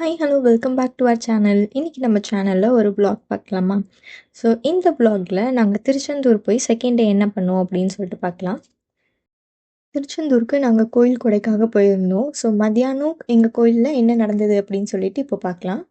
Hi hello welcome back to our channel. இன்றைக்கி நம்ம சேனலில் ஒரு vlog பார்க்கலாமா? ஸோ இந்த vlogல நாங்கள் திருச்செந்தூர் போய் செகண்ட் டே என்ன பண்ணோம் அப்படின்னு சொல்லிட்டு பார்க்கலாம். திருச்செந்தூருக்கு நாங்கள் கோயில் கொடைக்காக போயிருந்தோம். ஸோ மதியானம் எங்கள் கோயிலில் என்ன நடந்தது அப்படின்னு சொல்லிட்டு இப்போ பார்க்கலாம்.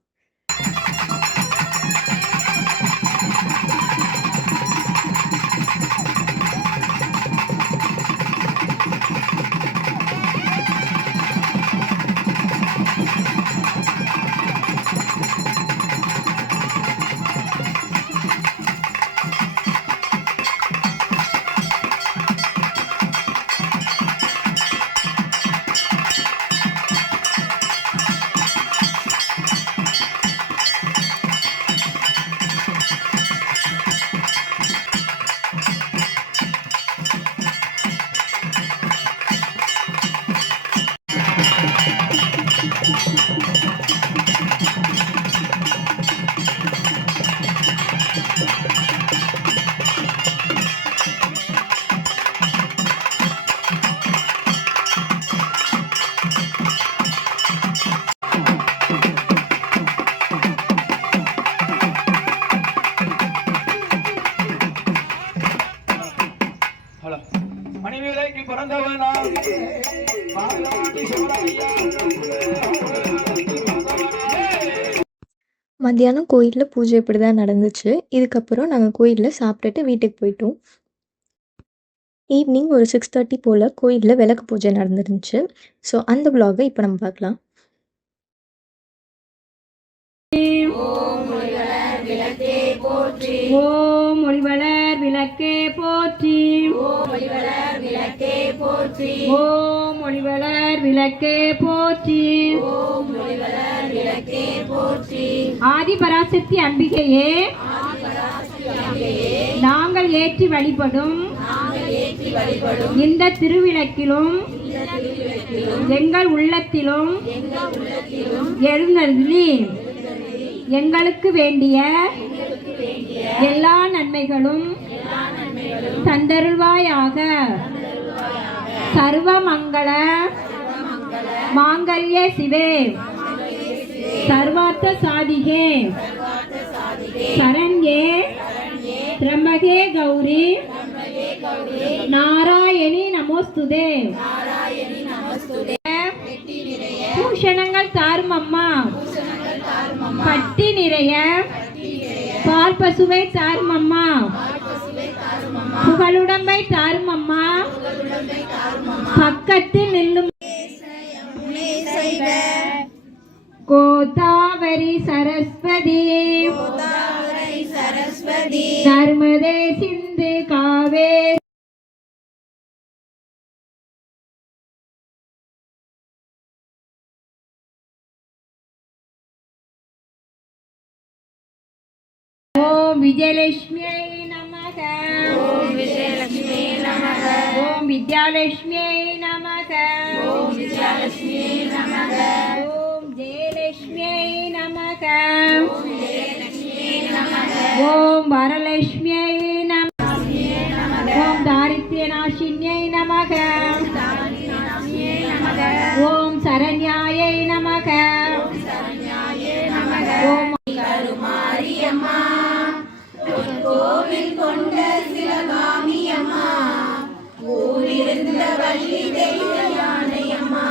மணிவிலைக்கு பிறந்தவனா மத்தியானம் கோயிலில் பூஜை இப்படி தான் நடந்துச்சு. இதுக்கப்புறம் நாங்கள் கோயிலில் சாப்பிட்டுட்டு வீட்டுக்கு போயிட்டோம். ஈவினிங் ஒரு 6:30 போல் கோயிலில் விளக்கு பூஜை நடந்துருந்துச்சு. ஸோ அந்த vlog இப்போ நம்ம பார்க்கலாம். ஓம் ஒளிவளர் விளக்கே போற்றி. ஓம் ஒளிவளர் விளக்கே போற்றி. ஓம் ஒளிவளர் விளக்கே போற்றி. ஓம் ஒளிவளர் விளக்கே போற்றி. ஆதி பராசக்தி அம்பிகையே நாங்கள் ஏற்றி வழிபடும் இந்த திருவிளக்கிலும் எங்கள் உள்ளத்திலும் எழுந்தருளி எங்களுக்கு வேண்டிய எல்லா நன்மைகளும் தந்தருள்வாயாக. சர்வ மங்கள மாங்கல்ய சிவே சர்வார்த்த சாதிகே சரண்யே திரம்பகே கௌரி நாராயணி நமோஸ்துதே. பூஷணங்கள் தாரும் அம்மா, பட்டி நிறைய பால் பசுவை தாரும் அம்மா, புகழுடம்பை தாரும் அம்மா, பக்கத்தில் நில்லும் கோதாவரி சரஸ்வதி நர்மதே சிந்து காவேரி. ஓம் விஜயலட்சுமியை நமக. ஓம் விஜயலட்சுமியை நமக. ஓம் வித்யாலட்சுமியை நமக. ஓம் வித்யாலட்சுமியை நமக. ஓம் ஜெயலட்சுமியை நமக. ஓம் ஜெயலட்சுமியை நமக. ஓம் வரலட்சுமியை நமக. ஓம் தாரித்யநாசின்யை நமக. ஓம் சரண்யாயை நமக. ஓம் கருமாரியம்மா கோவில் கொண்ட சிவகாமியம்மா ஊரிருந்த வள்ளி தெய்வயானையம்மா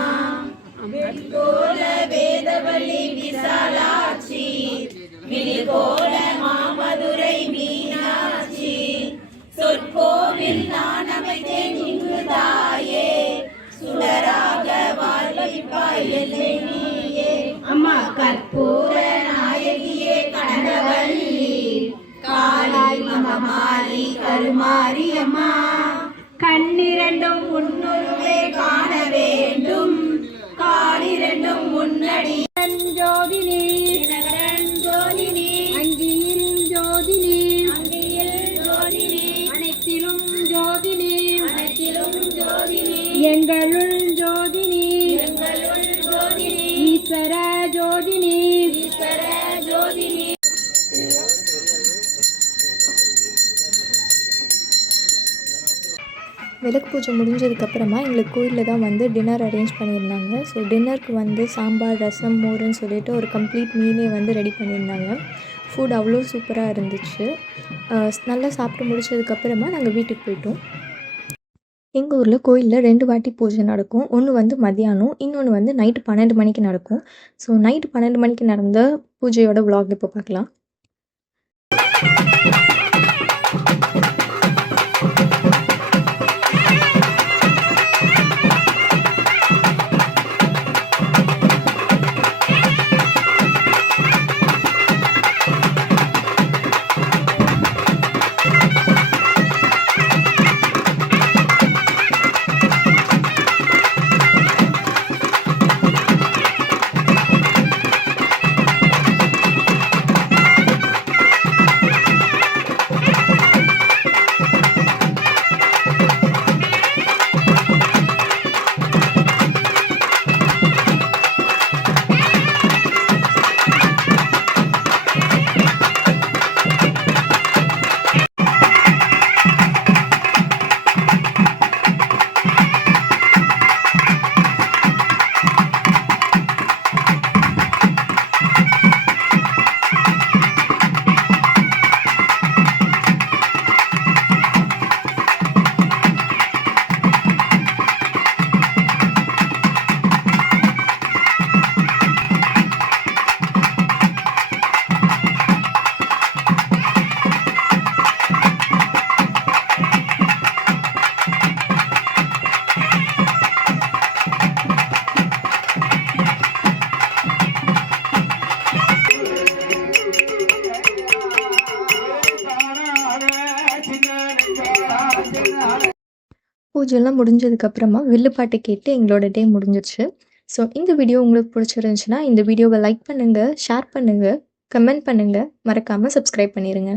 கோல வேதவள்ளி விசாலாட்சி விழிகோல மாமதுரை மீனாட்சி சொற்கோவில் நான் அமைத்தேன் இங்கு தாயே சுடராக வாழ்வைப்பாய் எல்லை நீயே அம்மா கற்பூர நாயகியே கனகவல்லி காளி மகமாரி கருமாரியம்மா கண்ணிரண்டும் உன்னுருவே காண வேண்டும் காலிரண்டும் முன்னடி ஜோதினி ஜோதினி அங்கியில் ஜோதினி அங்கியில் ஜோதினி அனைத்திலும் ஜோதினி அனைத்திலும் ஜோதினி எங்களுள் ஜோதினி எங்களுள் ஜோதினி ஈஸ்வர ஜோதினி ஈஸ்வர ஜோதினி. விளக்கு பூஜை முடிஞ்சதுக்கப்புறமா எங்களுக்கு கோயிலில் தான் வந்து டின்னர் அரேஞ்ச் பண்ணியிருந்தாங்க. ஸோ டின்னருக்கு வந்து சாம்பார், ரசம், மோருன்னு சொல்லிட்டு ஒரு கம்ப்ளீட் மீலே வந்து ரெடி பண்ணியிருந்தாங்க. ஃபுட் அவ்வளோ சூப்பராக இருந்துச்சு. நல்லா சாப்பிட்டு முடிச்சதுக்கப்புறமா நாங்கள் வீட்டுக்கு போயிட்டோம். எங்கள் ஊரில் கோயிலில் 2 வாட்டி பூஜை நடக்கும். ஒன்று வந்து மதியானம், இன்னொன்று வந்து நைட்டு 12 மணிக்கு நடக்கும். ஸோ நைட்டு 12 மணிக்கு நடந்த பூஜையோட vlog இப்போ பார்க்கலாம். பூஜைலாம் முடிஞ்சதுக்கப்புறமா வில்லுப்பாட்டு கேட்டு எங்களோட டே முடிஞ்சிருச்சு. ஸோ இந்த வீடியோ உங்களுக்கு பிடிச்சிருந்துச்சுன்னா இந்த வீடியோவை லைக் பண்ணுங்கள், ஷேர் பண்ணுங்கள், கமெண்ட் பண்ணுங்கள், மறக்காமல் சப்ஸ்கிரைப் பண்ணிடுங்க.